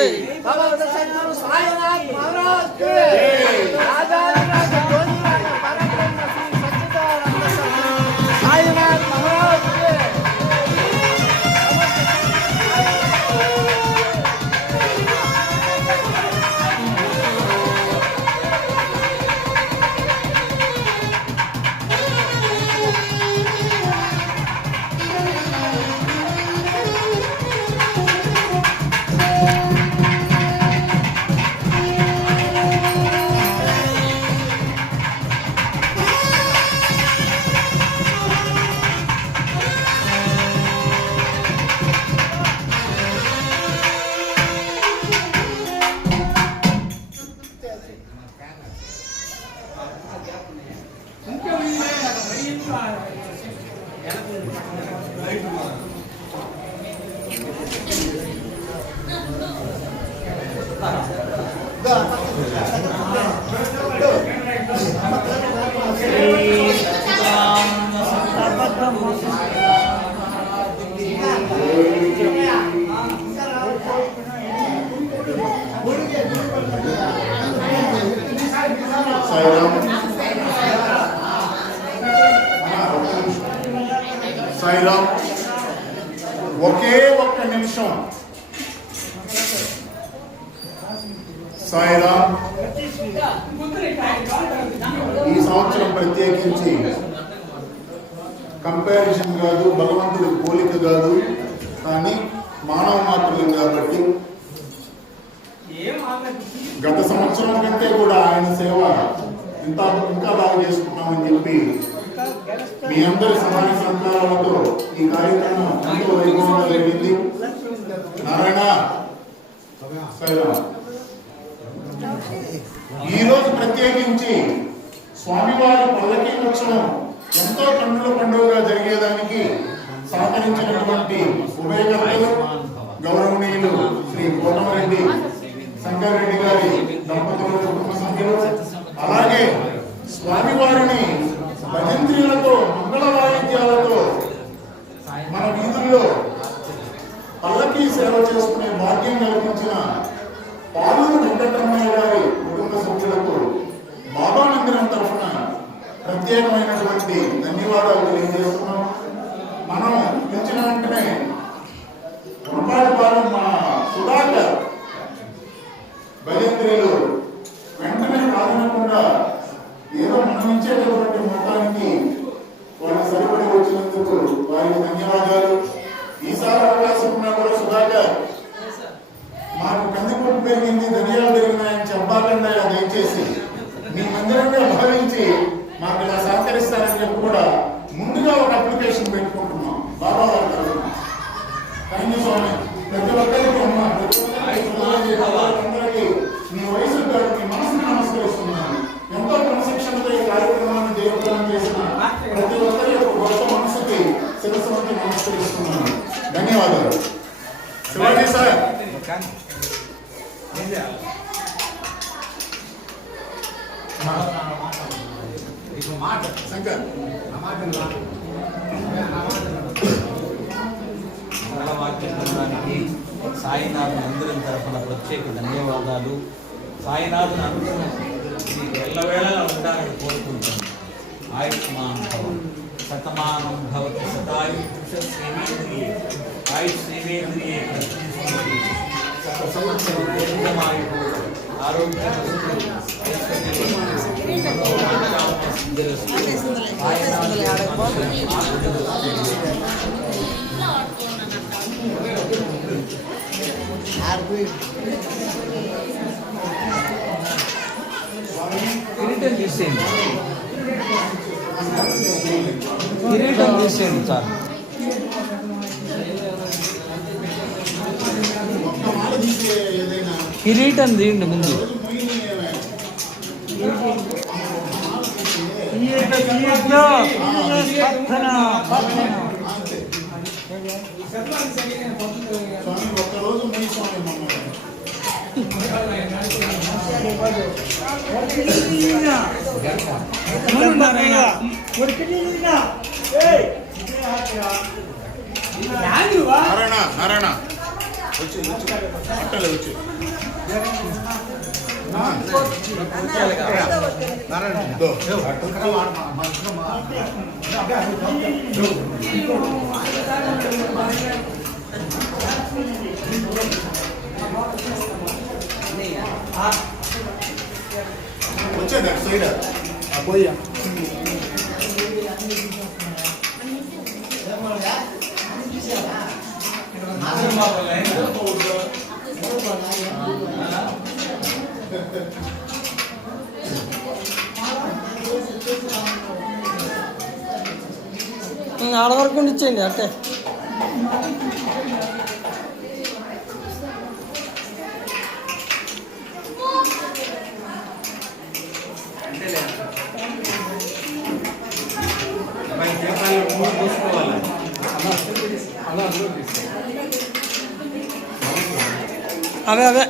बाबा सद्गुरु साईनाथ महाराज के आजाद परब्रह्म श्री सच्चिदानंद सद्गुरु साईनाथ महाराज के సాయిరామ్ ఒకే ఒక్క నిమిషం. సాయిరామ్ ఈ సంవత్సరం ప్రత్యేకించి కంపారిజన్ కాదు, భగవంతుడి పోలిక కాదు, కానీ మానవ మాత్రులు కాబట్టి గత సంవత్సరం కంటే కూడా ఆయన సేవ ఇంకా బాగా చేసుకున్నామని చెప్పి మీ అందరి సమాన సంతానాలతో ఈ కార్యక్రమం ఎంతో వైభవంగా జరిగింది. నారాయణ ఈరోజు ప్రత్యేకించి స్వామివారి పల్లకీ ఉత్సవం ఎంతో కన్నుల పండుగగా జరిగేదానికి సహకరించినటువంటి ఉభయకర్తలు గౌరవనీయులు శ్రీ కోటమరెడ్డి శంకర్రెడ్డి గారి దంపతుల కుటుంబ సభ్యులు, అలాగే స్వామివారిని భజంత్రీలతో మంగళ వాయిద్యాలతో మన వీధుల్లో పల్లకీ సేవ చేసుకునే భాగ్యం కల్పించిన పాలూరు వెంకటరమయ్య గారి కుటుంబ సభ్యులకు బాబా మందిరం తరఫున ప్రత్యేకమైనటువంటి ధన్యవాదాలు తెలియజేస్తున్నాం. మనం పిలిచిన వెంటనే గుణపాటిపాలెం మా సుధాకర్ భజంత్రీలు వెంటనే కాదనకుండా ఏదో మనం ఇచ్చేటటువంటి మొత్తానికి వాళ్ళు సరిపడి వచ్చినందుకు వారికి ధన్యవాదాలు. ఈసారి అవకాశం ఉన్నా కూడా సుధాకర్ మాకు కందిపప్పు పెరిగింది, ధనియాలు పెరిగినాయని చెప్పాలంటే దయచేసి మీ మందిరంగా భావించి మాకు ఇలా సహకరిస్తారని చెప్పి కూడా ముందుగా ఒక అప్లికేషన్ పెట్టుకుంటున్నాం బాబా గారి తరఫున. థ్యాంక్ యూ స్వామి. ప్రతి ఒక్కరికి అమ్మా, అందరికీ మీ వయసు గారు మీ మనసుని నమస్కరిస్తున్నాను. ఎంతో క్రమశిక్షణతో ఈ కార్యక్రమాన్ని జయప్రదం చేసిన ప్రతి ఒక్కరి యొక్క గొప్ప మనసుకి శిరస్సు వంటి నమస్కరిస్తున్నాను. ధన్యవాదాలు. శివాజీ సార్. శంకర్ సాయినాథ్ మందిరం తరఫున ప్రత్యేక ధన్యవాదాలు. సాయినాథ్ అనుగ్రహం మీకు ఎల్లవేళలా ఉండాలని కోరుకుంటాను. ఆయుష్మాన్ భవ, శతమానం భవతి శతాయుష శ్రీవేంద్రియే ఆయుష్ శ్రీవేంద్రియే ప్రతిష్ఠితి శత సంవత్సరం దీర్ఘమాయు ఆరోగ్యం కిరీటం తీసేయండి, కిరీటం తీసేయండి సార్. కిరీటం తీయండి ముందు. ఒక్కరోజు మీ స్వామి నారాయణ వచ్చేది అటు సైడ్ పోయా ఆడ వరకు ఇచ్చేయండి అంటే అవే అవే